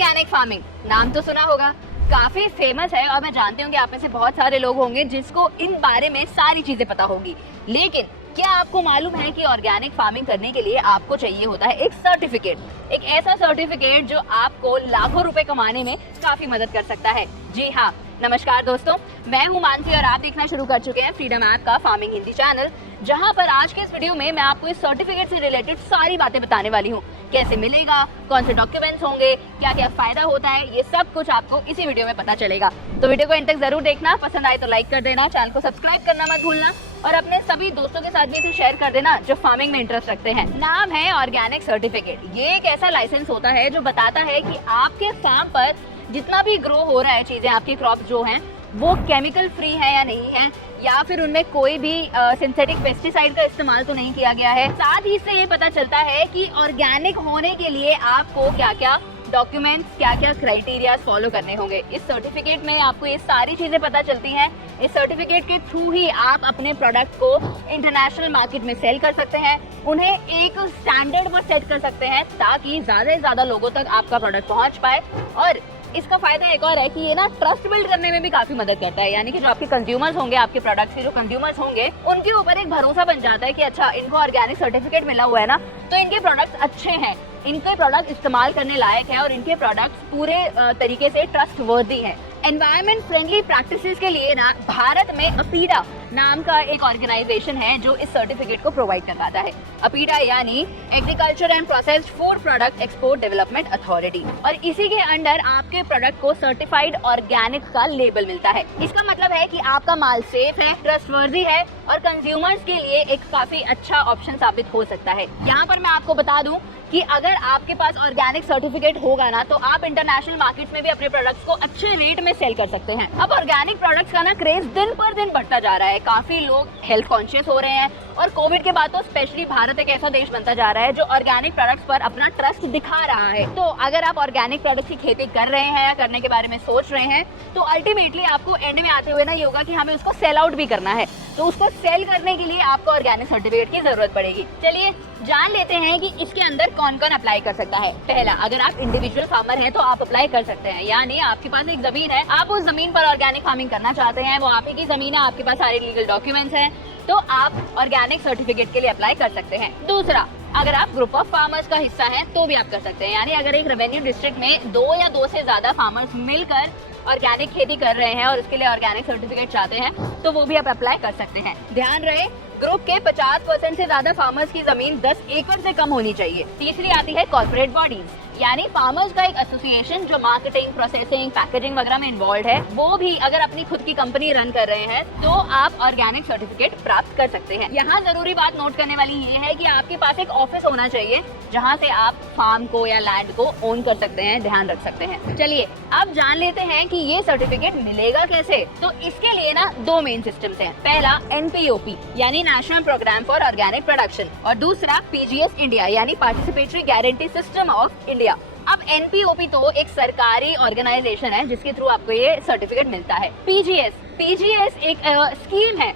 Organic farming नाम तो सुना होगा, काफी फेमस है और मैं जानती हूँ कि आप में से बहुत सारे लोग होंगे जिसको इन बारे में सारी चीजें पता होगी। लेकिन क्या आपको मालूम है कि ऑर्गेनिक फार्मिंग करने के लिए आपको चाहिए होता है एक सर्टिफिकेट, एक ऐसा सर्टिफिकेट जो आपको लाखों रुपए कमाने में काफी मदद कर सकता है। जी हाँ, नमस्कार दोस्तों, मैं हूँ मानसी और आप देखना शुरू कर चुके हैं फ्रीडम ऐप का फार्मिंग हिंदी चैनल, जहाँ पर आज के इस वीडियो में मैं आपको इस सर्टिफिकेट से रिलेटेड सारी बातें बताने वाली हूँ। कैसे मिलेगा, कौन से डॉक्यूमेंट्स होंगे, क्या क्या फायदा होता है, ये सब कुछ आपको इसी वीडियो में पता चलेगा। तो वीडियो को एंड तक जरूर देखना, पसंद आए तो लाइक कर देना, चैनल को सब्सक्राइब करना मत भूलना और अपने सभी दोस्तों के साथ भी इसे शेयर कर देना जो फार्मिंग में इंटरेस्ट रखते हैं। नाम है ऑर्गेनिक सर्टिफिकेट। ये एक ऐसा लाइसेंस होता है जो बताता है कि आपके फार्म पर जितना भी ग्रो हो रहा है चीजें, आपकी क्रॉप जो हैं वो केमिकल फ्री है या नहीं है, या फिर उनमें कोई भी सिंथेटिक पेस्टिसाइड का इस्तेमाल तो नहीं किया गया है। साथ ही से ये पता चलता है कि ऑर्गेनिक होने के लिए आपको क्या क्या डॉक्यूमेंट्स, क्या क्या क्राइटेरिया फॉलो करने होंगे। इस सर्टिफिकेट में आपको ये सारी चीजें पता चलती हैं। इस सर्टिफिकेट के थ्रू ही आप अपने प्रोडक्ट को इंटरनेशनल मार्केट में सेल कर सकते हैं, उन्हें एक स्टैंडर्ड पर सेट कर सकते हैं ताकि ज्यादा से ज्यादा लोगों तक आपका प्रोडक्ट पहुंच पाए। और इसका फायदा एक और है कि ये ना ट्रस्ट बिल्ड करने में भी काफी मदद करता है, यानी कि जो आपके कंज्यूमर्स होंगे, आपके प्रोडक्ट्स के जो कंज्यूमर्स होंगे, उनके ऊपर एक भरोसा बन जाता है कि अच्छा, इनको ऑर्गेनिक सर्टिफिकेट मिला हुआ है ना, तो इनके प्रोडक्ट्स अच्छे हैं, इनके प्रोडक्ट इस्तेमाल करने लायक है और इनके प्रोडक्ट्स पूरे तरीके से ट्रस्ट वर्दी है। एनवायरमेंट फ्रेंडली प्रैक्टिसेस के लिए ना भारत में अपीडा नाम का एक ऑर्गेनाइजेशन है जो इस सर्टिफिकेट को प्रोवाइड करवाता है। अपीडा यानी agriculture and processed food product export development authority, और इसी के अंडर आपके प्रोडक्ट को सर्टिफाइड ऑर्गेनिक का लेबल मिलता है। इसका मतलब है कि आपका माल सेफ है, ट्रस्टवर्दी है और कंज्यूमर्स के लिए एक काफी अच्छा ऑप्शन साबित हो सकता है। यहाँ पर मैं आपको बता दूं कि अगर आपके पास ऑर्गेनिक सर्टिफिकेट होगा ना, तो आप इंटरनेशनल मार्केट में भी अपने प्रोडक्ट्स को अच्छे रेट में सेल कर सकते हैं। अब ऑर्गेनिक प्रोडक्ट्स का ना क्रेज दिन पर दिन बढ़ता जा रहा है, काफी लोग हेल्थ कॉन्शियस हो रहे हैं और कोविड के बाद तो स्पेशली भारत एक ऐसा देश बनता जा रहा है जो ऑर्गेनिक प्रोडक्ट्स पर अपना ट्रस्ट दिखा रहा है। तो अगर आप ऑर्गेनिक प्रोडक्ट्स की खेती कर रहे हैं या करने के बारे में सोच रहे हैं, तो अल्टीमेटली आपको एंड में आते हुए ना ये होगा कि हमें उसको सेल आउट भी करना है, तो उसको सेल करने के लिए आपको ऑर्गेनिक सर्टिफिकेट की जरूरत पड़ेगी। चलिए जान लेते हैं कि इसके अंदर कौन कौन अप्लाई कर सकता है। पहला, अगर आप इंडिविजुअल फार्मर हैं तो आप अप्लाई कर सकते हैं, यानी आपके पास एक जमीन है, आप उस जमीन पर ऑर्गेनिक फार्मिंग करना चाहते हैं, वो आप ही की जमीन है, आपके पास सारे लीगल डॉक्यूमेंट्स हैं, तो आप ऑर्गेनिक सर्टिफिकेट के लिए अप्लाई कर सकते हैं। दूसरा, अगर आप ग्रुप ऑफ फार्मर्स का हिस्सा हैं तो भी आप कर सकते हैं, यानी अगर एक रेवेन्यू डिस्ट्रिक्ट में 2 या 2 से ज्यादा फार्मर्स मिलकर ऑर्गेनिक खेती कर रहे हैं और उसके लिए ऑर्गेनिक सर्टिफिकेट चाहते हैं, तो वो भी आप अप्लाई कर सकते हैं। ध्यान रहे, ग्रुप के 50% से ज्यादा फार्मर्स की जमीन 10 एकड़ से कम होनी चाहिए। तीसरी आती है कॉर्पोरेट बॉडीज, यानी फार्मर्स का एक एसोसिएशन जो मार्केटिंग, प्रोसेसिंग, पैकेजिंग वगैरह में इन्वॉल्व है, वो भी अगर अपनी खुद की कंपनी रन कर रहे हैं तो आप ऑर्गेनिक सर्टिफिकेट प्राप्त कर सकते हैं। यहाँ जरूरी बात नोट करने वाली ये है कि आपके पास एक ऑफिस होना चाहिए जहाँ से आप फार्म को या लैंड को ओन कर सकते हैं, ध्यान रख सकते हैं। चलिए अब जान लेते हैं कि ये सर्टिफिकेट मिलेगा कैसे। तो इसके लिए ना 2 मेन सिस्टम्स हैं। पहला NPOP यानी national programme for organic production, और दूसरा PGS इंडिया यानी participatory guarantee system of India. अब NPOP तो एक सरकारी ऑर्गेनाइजेशन है जिसके थ्रू आपको ये सर्टिफिकेट मिलता है। PGS एक स्कीम है,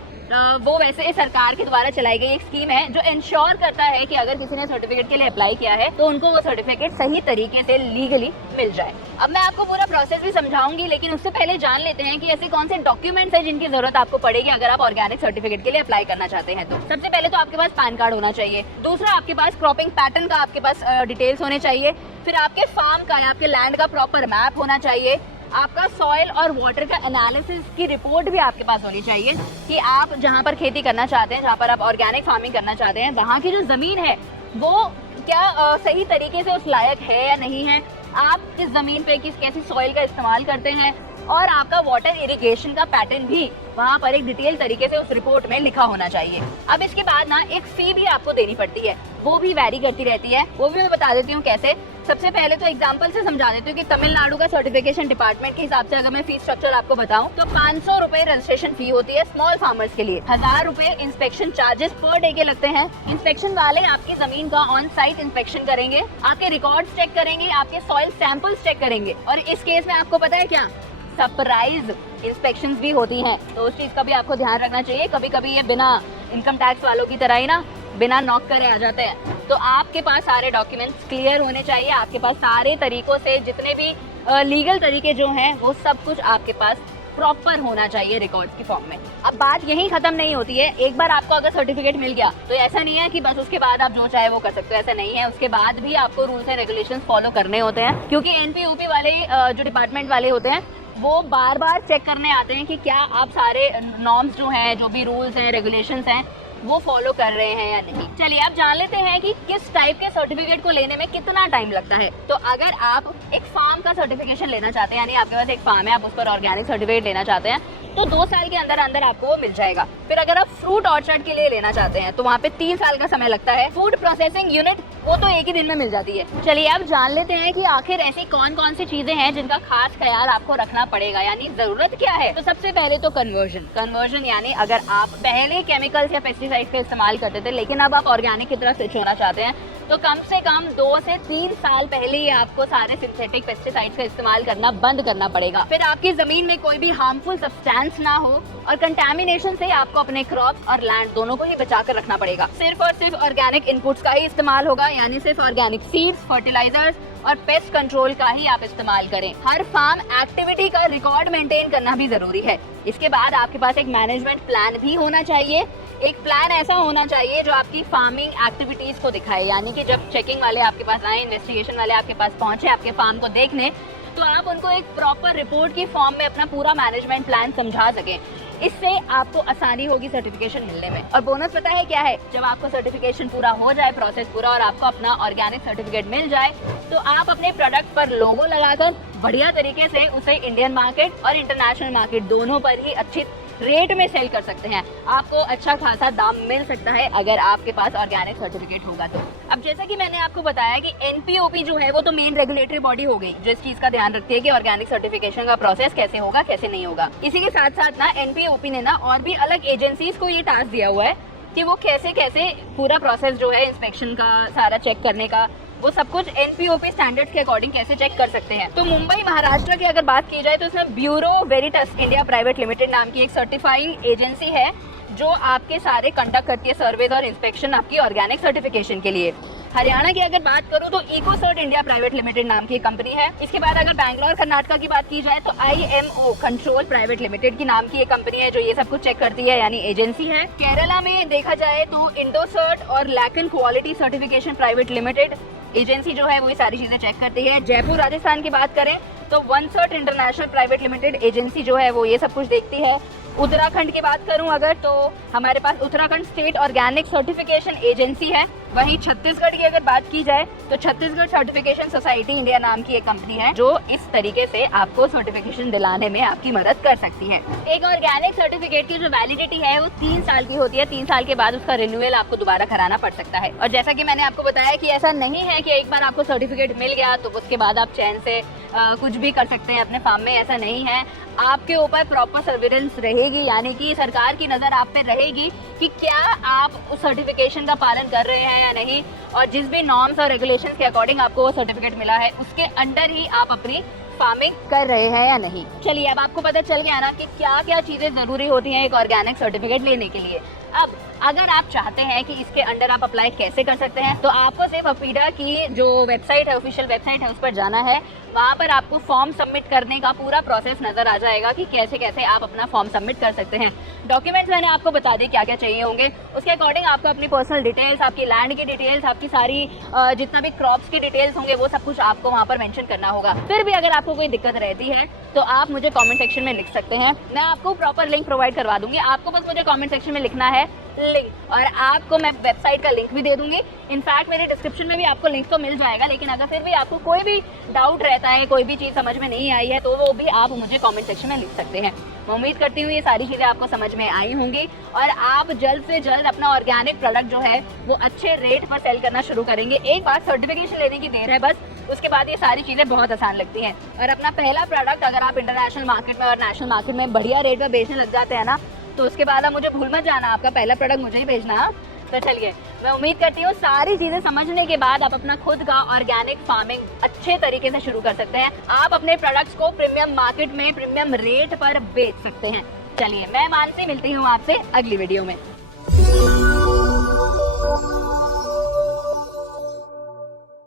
वो वैसे सरकार के द्वारा चलाई गई एक स्कीम है जो इंश्योर करता है कि अगर किसी ने सर्टिफिकेट के लिए अप्लाई किया है तो उनको वो सर्टिफिकेट सही तरीके से लीगली मिल जाए। अब मैं आपको पूरा प्रोसेस भी समझाऊंगी, लेकिन उससे पहले जान लेते हैं कि ऐसे कौन से डॉक्यूमेंट्स हैं जिनकी जरूरत आपको पड़ेगी अगर आप ऑर्गेनिक सर्टिफिकेट के लिए अप्लाई करना चाहते हैं। तो सबसे पहले तो आपके पास पैन कार्ड होना चाहिए। दूसरा, आपके पास क्रॉपिंग पैटर्न का आपके पास डिटेल्स होने चाहिए। फिर आपके फार्म का या आपके लैंड का प्रॉपर मैप होना चाहिए। आपका सॉइल और वाटर का एनालिसिस की रिपोर्ट भी आपके पास होनी चाहिए कि आप जहां पर खेती करना चाहते हैं, जहां पर आप ऑर्गेनिक फार्मिंग करना चाहते हैं, वहां की जो जमीन है वो क्या सही तरीके से उस लायक है या नहीं है, आप किस जमीन पे कैसी सॉइल का इस्तेमाल करते हैं, और आपका वाटर इरिगेशन का पैटर्न भी वहाँ पर एक डिटेल तरीके से उस रिपोर्ट में लिखा होना चाहिए। अब इसके बाद ना एक फी भी आपको देनी पड़ती है, वो भी वैरी करती रहती है, वो भी मैं बता देती हूँ कैसे। सबसे पहले तो एग्जांपल से समझा देती हूँ कि तमिलनाडु का सर्टिफिकेशन डिपार्टमेंट के हिसाब से अगर मैं फीस स्ट्रक्चर आपको बताऊं तो 500 रुपए रजिस्ट्रेशन फी होती है स्मॉल फार्मर्स के लिए, 1000 रुपए इंस्पेक्शन चार्जेस पर डे के लगते हैं। इंस्पेक्शन वाले आपकी जमीन का ऑन साइट इंस्पेक्शन करेंगे, आपके रिकॉर्ड्स चेक करेंगे, आपके सॉइल सैंपल्स चेक करेंगे, और इस केस में आपको पता है क्या, सरप्राइज इंस्पेक्शंस भी होती हैं, तो उस चीज का भी आपको ध्यान रखना चाहिए। कभी कभी ये बिना इनकम टैक्स वालों की तरह ही ना बिना नॉक करे आ जाते हैं। तो आपके पास सारे डॉक्यूमेंट्स क्लियर होने चाहिए, आपके पास सारे तरीकों से जितने भी लीगल तरीके जो हैं वो सब कुछ आपके पास प्रॉपर होना चाहिए रिकॉर्ड्स की फॉर्म में। अब बात यहीं खत्म नहीं होती है। एक बार आपको अगर सर्टिफिकेट मिल गया तो ऐसा नहीं है कि बस उसके बाद आप जो चाहे वो कर सकते हो, ऐसा नहीं है। उसके बाद भी आपको रूल्स एंड रेगुलेशंस फॉलो करने होते हैं, क्योंकि एनपीओपी वाले जो डिपार्टमेंट वाले होते हैं वो बार बार चेक करने आते हैं कि क्या आप सारे नॉर्म्स जो हैं, जो भी रूल्स हैं, रेगुलेशंस हैं, वो फॉलो कर रहे हैं या नहीं। चलिए आप जान लेते हैं कि किस टाइप के सर्टिफिकेट को लेने में कितना टाइम लगता है। तो अगर आप एक फार्म का सर्टिफिकेशन लेना चाहते हैं, यानी आपके पास एक फार्म है, आप उस पर ऑर्गेनिक सर्टिफिकेट लेना चाहते हैं, तो 2 साल के अंदर अंदर आपको वो मिल जाएगा। फिर अगर आप फ्रूट ऑर्चर्ड के लिए लेना चाहते हैं तो वहाँ पे 3 साल का समय लगता है। फूड प्रोसेसिंग यूनिट वो तो एक ही दिन में मिल जाती है। चलिए अब जान लेते हैं कि आखिर ऐसी कौन कौन सी चीजें हैं जिनका खास ख्याल आपको रखना पड़ेगा, यानी जरूरत क्या है। तो सबसे पहले तो कन्वर्जन यानी अगर आप पहले केमिकल्स या पेस्टिसाइड का इस्तेमाल करते थे लेकिन अब आप ऑर्गेनिक की तरफ स्विच होना चाहते हैं, तो कम से कम 2 से 3 साल पहले ही आपको सारे सिंथेटिक पेस्टिसाइड्स का इस्तेमाल करना बंद करना पड़ेगा। फिर आपकी जमीन में कोई भी हार्मफुल सब्सटेंस ना हो और कंटामिनेशन से आपको अपने क्रॉप्स और लैंड दोनों को ही बचा कर रखना पड़ेगा। सिर्फ और सिर्फ ऑर्गेनिक इनपुट्स का ही इस्तेमाल होगा, यानी सिर्फ ऑर्गेनिक सीड्स, फर्टिलाइजर्स और पेस्ट कंट्रोल का ही आप इस्तेमाल करें। हर फार्म एक्टिविटी का रिकॉर्ड मेंटेन करना भी जरूरी है। इसके बाद आपके पास एक मैनेजमेंट प्लान भी होना चाहिए। एक प्लान ऐसा होना चाहिए जो आपकी फार्मिंग एक्टिविटीज को दिखाए, यानी कि जब चेकिंग वाले आपके पास आए, इन्वेस्टिगेशन वाले आपके पास पहुंचे आपके फार्म को देखने, तो आप उनको एक प्रॉपर रिपोर्ट की फॉर्म में अपना पूरा मैनेजमेंट प्लान समझा सकें। इससे आपको आसानी होगी सर्टिफिकेशन मिलने में। और बोनस पता है क्या है, जब आपको सर्टिफिकेशन पूरा हो जाए, प्रोसेस पूरा, और आपको अपना ऑर्गेनिक सर्टिफिकेट मिल जाए, तो आप अपने प्रोडक्ट पर लोगो लगाकर बढ़िया तरीके से उसे इंडियन मार्केट और इंटरनेशनल मार्केट दोनों पर ही अच्छी रेट में सेल कर सकते हैं। आपको अच्छा खासा दाम मिल सकता है अगर आपके पास ऑर्गेनिक सर्टिफिकेट होगा तो। अब जैसा कि मैंने आपको बताया कि एनपीओपी जो है वो तो मेन रेगुलेटरी बॉडी हो गई जो इस चीज का ध्यान रखती है कि ऑर्गेनिक सर्टिफिकेशन का प्रोसेस कैसे होगा, कैसे नहीं होगा। इसी के साथ साथ ना एनपीओपी ने ना और भी अलग एजेंसीज को ये टास्क दिया हुआ है कि वो कैसे कैसे पूरा प्रोसेस जो है इंस्पेक्शन का, सारा चेक करने का, वो सब कुछ एनपीओपी स्टैंडर्ड्स के अकॉर्डिंग कैसे चेक कर सकते हैं। तो मुंबई महाराष्ट्र की अगर बात की जाए तो इसमें ब्यूरो वेरिटस इंडिया प्राइवेट लिमिटेड नाम की एक सर्टिफाइंग एजेंसी है जो आपके सारे कंडक्ट करती है सर्वेज और इंस्पेक्शन आपकी ऑर्गेनिक सर्टिफिकेशन के लिए। हरियाणा की अगर बात करूं तो इकोसर्ट इंडिया प्राइवेट लिमिटेड नाम की एक कंपनी है। इसके बाद अगर बैंगलोर कर्नाटका की बात की जाए तो IMO कंट्रोल प्राइवेट लिमिटेड की नाम की एक कंपनी है जो ये सब कुछ चेक करती है, यानी एजेंसी है। केरला में देखा जाए तो इंडोसर्ट और लैकन quality certification private limited agency जो है वो ये सारी चीजें चेक करती है। जयपुर राजस्थान की बात करें तो वनसर्ट इंटरनेशनल प्राइवेट लिमिटेड एजेंसी जो है वो ये सब कुछ देखती है। उत्तराखंड की बात करूं अगर तो हमारे पास Uttarakhand state organic certification agency है। वहीं छत्तीसगढ़ की अगर बात की जाए तो छत्तीसगढ़ सर्टिफिकेशन सोसाइटी इंडिया नाम की एक कंपनी है जो इस तरीके से आपको सर्टिफिकेशन दिलाने में आपकी मदद कर सकती है। एक ऑर्गेनिक सर्टिफिकेट की जो वैलिडिटी है वो 3 साल की होती है। 3 साल के बाद उसका रिन्यूअल आपको दोबारा कराना पड़ सकता है। और जैसा कि मैंने आपको बताया कि ऐसा नहीं है कि एक बार आपको सर्टिफिकेट मिल गया तो उसके बाद आप चैन से कुछ भी कर सकते हैं अपने फार्म में, ऐसा नहीं है। आपके ऊपर प्रॉपर सर्विलेंस रहेगी, यानी कि सरकार की नजर आप पे रहेगी कि क्या आप उस सर्टिफिकेशन का पालन कर रहे हैं या नहीं, और जिस भी नॉर्म्स और रेगुलेशंस के अकॉर्डिंग आपको वो सर्टिफिकेट मिला है उसके अंडर ही आप अपनी फार्मिंग कर रहे हैं या नहीं। चलिए अब आपको पता चल गया ना कि क्या क्या चीजें जरूरी होती हैं एक ऑर्गेनिक सर्टिफिकेट लेने के लिए। अब अगर आप चाहते हैं कि इसके अंडर आप अप्लाई कैसे कर सकते हैं तो आपको सिर्फ अपीडा की जो वेबसाइट है, ऑफिशियल वेबसाइट है, उस पर जाना है। वहाँ पर आपको फॉर्म सबमिट करने का पूरा प्रोसेस नजर आ जाएगा कि कैसे कैसे आप अपना फॉर्म सबमिट कर सकते हैं। डॉक्यूमेंट्स मैंने आपको बता दी क्या क्या चाहिए होंगे। उसके अकॉर्डिंग आपको अपनी पर्सनल डिटेल्स, आपकी लैंड की डिटेल्स, आपकी सारी जितना भी क्रॉप्स की डिटेल्स होंगे वो सब कुछ आपको वहाँ पर मेंशन करना होगा। फिर भी अगर आपको कोई दिक्कत रहती है तो आप मुझे कमेंट सेक्शन में लिख सकते हैं, मैं आपको प्रॉपर लिंक प्रोवाइड करवा दूंगी। आपको बस मुझे कमेंट सेक्शन में लिखना है लिंक, और आपको मैं वेबसाइट का लिंक भी दे दूंगी। इनफैक्ट मेरे डिस्क्रिप्शन में भी आपको लिंक तो मिल जाएगा, लेकिन अगर फिर भी आपको कोई भी डाउट रहता है, कोई भी चीज़ समझ में नहीं आई है, तो वो भी आप मुझे कमेंट सेक्शन में लिख सकते हैं। मैं उम्मीद करती हूँ ये सारी चीज़ें आपको समझ में आई होंगी और आप जल्द से जल्द अपना ऑर्गेनिक प्रोडक्ट जो है वो अच्छे रेट पर सेल करना शुरू करेंगे। एक बार सर्टिफिकेशन लेने की देर है बस, उसके बाद ये सारी चीज़ें बहुत आसान लगती हैं। और अपना पहला प्रोडक्ट अगर आप इंटरनेशनल मार्केट में और नेशनल मार्केट में बढ़िया रेट पर बेचने लग जाते हैं ना, तो उसके बाद आप मुझे भूल मत जाना, आपका पहला प्रोडक्ट मुझे ही भेजना। तो चलिए, मैं उम्मीद करती हूँ सारी चीजें समझने के बाद आप अपना खुद का ऑर्गेनिक फार्मिंग अच्छे तरीके से शुरू कर सकते हैं। आप अपने प्रोडक्ट्स को प्रीमियम मार्केट में प्रीमियम रेट पर बेच सकते हैं। चलिए, मैं मानसी मिलती हूँ आपसे अगली वीडियो में। है।